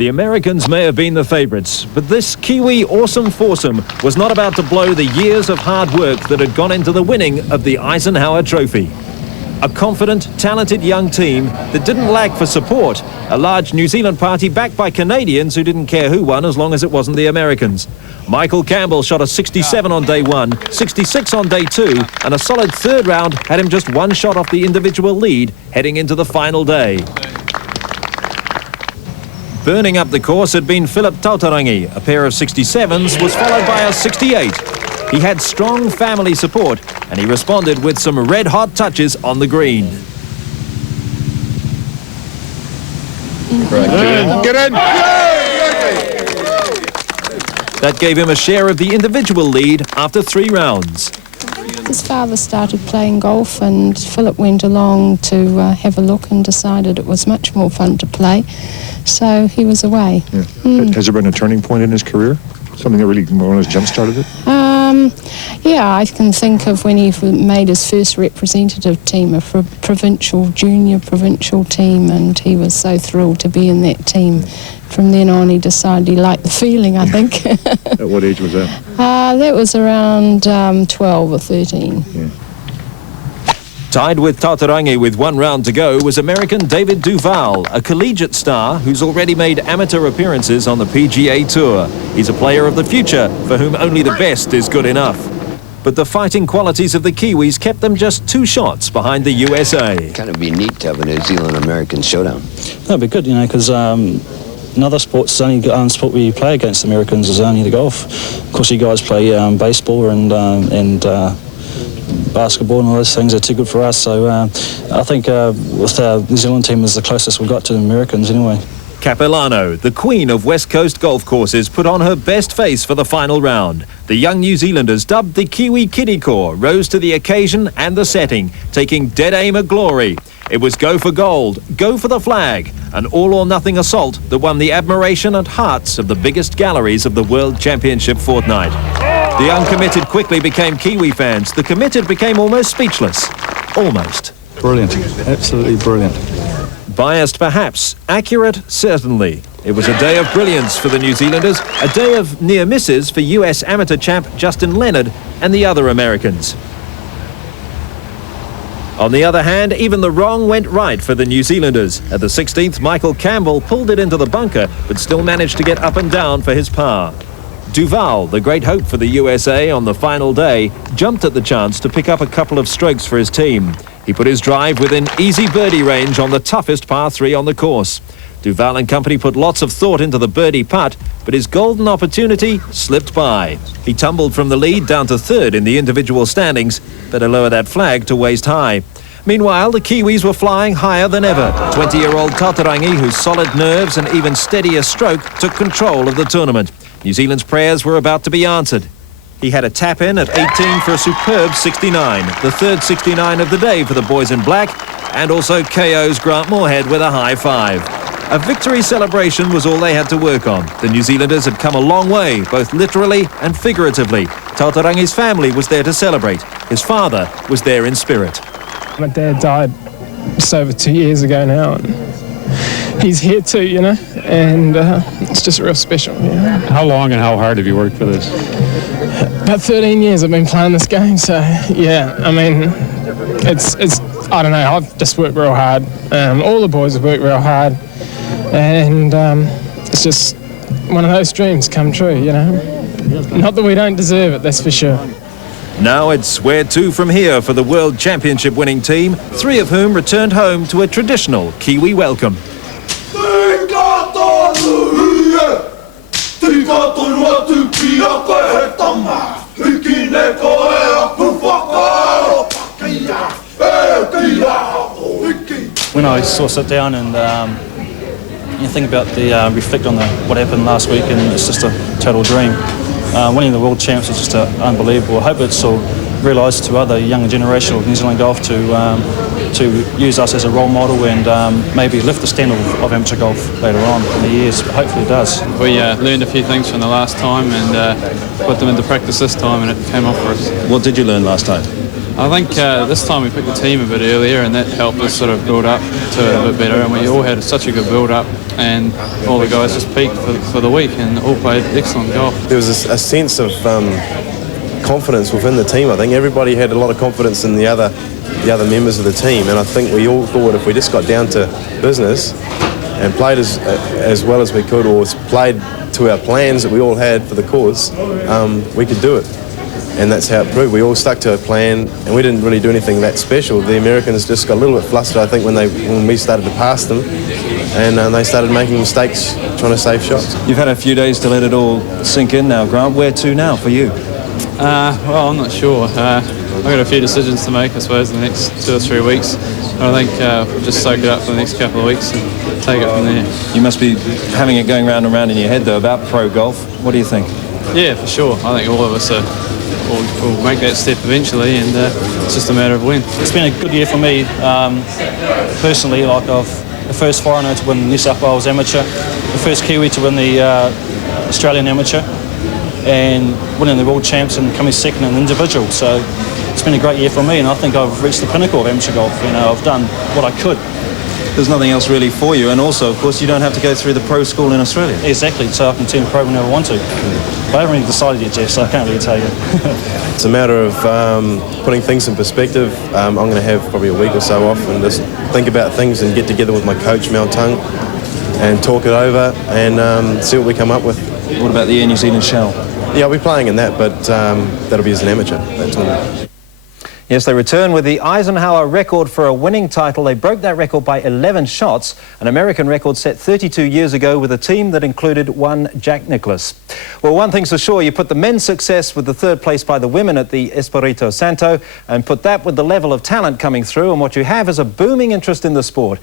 The Americans may have been the favourites, but this Kiwi awesome foursome was not about to blow the years of hard work that had gone into the winning of the Eisenhower Trophy. A confident, talented young team that didn't lack for support. A large New Zealand party backed by Canadians who didn't care who won as long as it wasn't the Americans. Michael Campbell shot a 67 on day one, 66 on day two, and a solid third round had him just one shot off the individual lead heading into the final day. Burning up the course had been Philip Tataurangi. A pair of 67s was followed by a 68. He had strong family support and he responded with some red-hot touches on the green. Get in! That gave him a share of the individual lead after 3 rounds. His father started playing golf and Philip went along to have a look and decided it was much more fun to play. So he was away. Yeah. Has there been a turning point in his career? Something that really more or less jump-started it? Yeah, I can think of when he made his first representative team, a junior provincial team, and he was so thrilled to be in that team. From then on, he decided he liked the feeling, I think. At what age was that? That was around 12 or 13. Yeah. Tied with Tataurangi with 1 round to go was American David Duval, a collegiate star who's already made amateur appearances on the PGA Tour. He's a player of the future for whom only the best is good enough. But the fighting qualities of the Kiwis kept them just 2 shots behind the USA. Kind of be neat to have a New Zealand-American showdown. That'd be good, you know, because another sport's only sport we play against Americans is only the golf. Of course, you guys play baseball and basketball and all those things are too good for us. So I think with our New Zealand team is the closest we got to the Americans anyway. Capilano, the queen of West Coast golf courses, put on her best face for the final round. The young New Zealanders, dubbed the Kiwi Kiddie Corps, rose to the occasion and the setting, taking dead aim at glory. It was go for gold, go for the flag, an all-or-nothing assault that won the admiration and hearts of the biggest galleries of the World Championship fortnight. The uncommitted quickly became Kiwi fans. The committed became almost speechless. Almost. Brilliant. Absolutely brilliant. Biased perhaps, accurate certainly. It was a day of brilliance for the New Zealanders, a day of near misses for US amateur champ Justin Leonard and the other Americans. On the other hand, even the wrong went right for the New Zealanders. At the 16th, Michael Campbell pulled it into the bunker, but still managed to get up and down for his par. Duval, the great hope for the USA on the final day, jumped at the chance to pick up a couple of strokes for his team. He put his drive within easy birdie range on the toughest par 3 on the course. Duval and company put lots of thought into the birdie putt, but his golden opportunity slipped by. He tumbled from the lead down to 3rd in the individual standings. Better lower that flag to waist high. Meanwhile, the Kiwis were flying higher than ever. 20-year-old Tataurangi, whose solid nerves and even steadier stroke took control of the tournament. New Zealand's prayers were about to be answered. He had a tap-in at 18 for a superb 69, the 3rd 69 of the day for the boys in black, and also KO's Grant Moorhead with a high 5. A victory celebration was all they had to work on. The New Zealanders had come a long way, both literally and figuratively. Tataurangi's family was there to celebrate. His father was there in spirit. My dad died just over 2 years ago now. And he's here too, you know, and it's just real special. Yeah. How long and how hard have you worked for this? About 13 years I've been playing this game, so yeah, I mean, it's I don't know, I've just worked real hard. All the boys have worked real hard, and it's just one of those dreams come true, you know. Not that we don't deserve it, that's for sure. Now it's where to from here for the World Championship winning team, 3 of whom returned home to a traditional Kiwi welcome. When I sort of sit down and you think about reflect on what happened last week, and it's just a total dream. Winning the World Champs is just unbelievable. I hope it's all realised to other young generation of New Zealand golf to use us as a role model and maybe lift the standard of amateur golf later on in the years. But hopefully it does. We learned a few things from the last time and put them into practice this time, and it came off for us. What did you learn last time? I think this time we picked the team a bit earlier, and that helped us sort of build up to it a bit better, and we all had such a good build-up, and all the guys just peaked for the week and all played excellent golf. There was a sense of confidence within the team. I think everybody had a lot of confidence in the other members of the team, and I think we all thought if we just got down to business and played as well as we could, or played to our plans that we all had for the course, we could do it. And that's how it proved. We all stuck to a plan, and we didn't really do anything that special. The Americans just got a little bit flustered, I think, when we started to pass them, and they started making mistakes, trying to save shots. You've had a few days to let it all sink in now, Grant. Where to now for you? Well, I'm not sure. I've got a few decisions to make, I suppose, in the next 2 or 3 weeks. But I think we'll just soak it up for the next couple of weeks and take it from there. You must be having it going round and round in your head, though, about pro golf. What do you think? Yeah, for sure. I think all of us will make that step eventually, and it's just a matter of when. It's been a good year for me personally. Like I've the first foreigner to win New South Wales Amateur, the first Kiwi to win the Australian Amateur, and winning the World Champs and coming second in individual. So it's been a great year for me, and I think I've reached the pinnacle of amateur golf. You know, I've done what I could. There's nothing else really for you, and also, of course, you don't have to go through the pro school in Australia. Exactly, so I can turn pro whenever I want to. But I haven't really decided yet, Jeff, so I can't really tell you. It's a matter of putting things in perspective. I'm going to have probably a week or so off and just think about things and get together with my coach, Mel Tung, and talk it over and see what we come up with. What about the Air New Zealand Shell? Yeah, I'll be playing in that, but that'll be as an amateur, that tournament. Yes, they return with the Eisenhower record for a winning title. They broke that record by 11 shots, an American record set 32 years ago with a team that included one Jack Nicklaus. Well, one thing's for sure, you put the men's success with the third place by the women at the Espirito Santo and put that with the level of talent coming through, and what you have is a booming interest in the sport.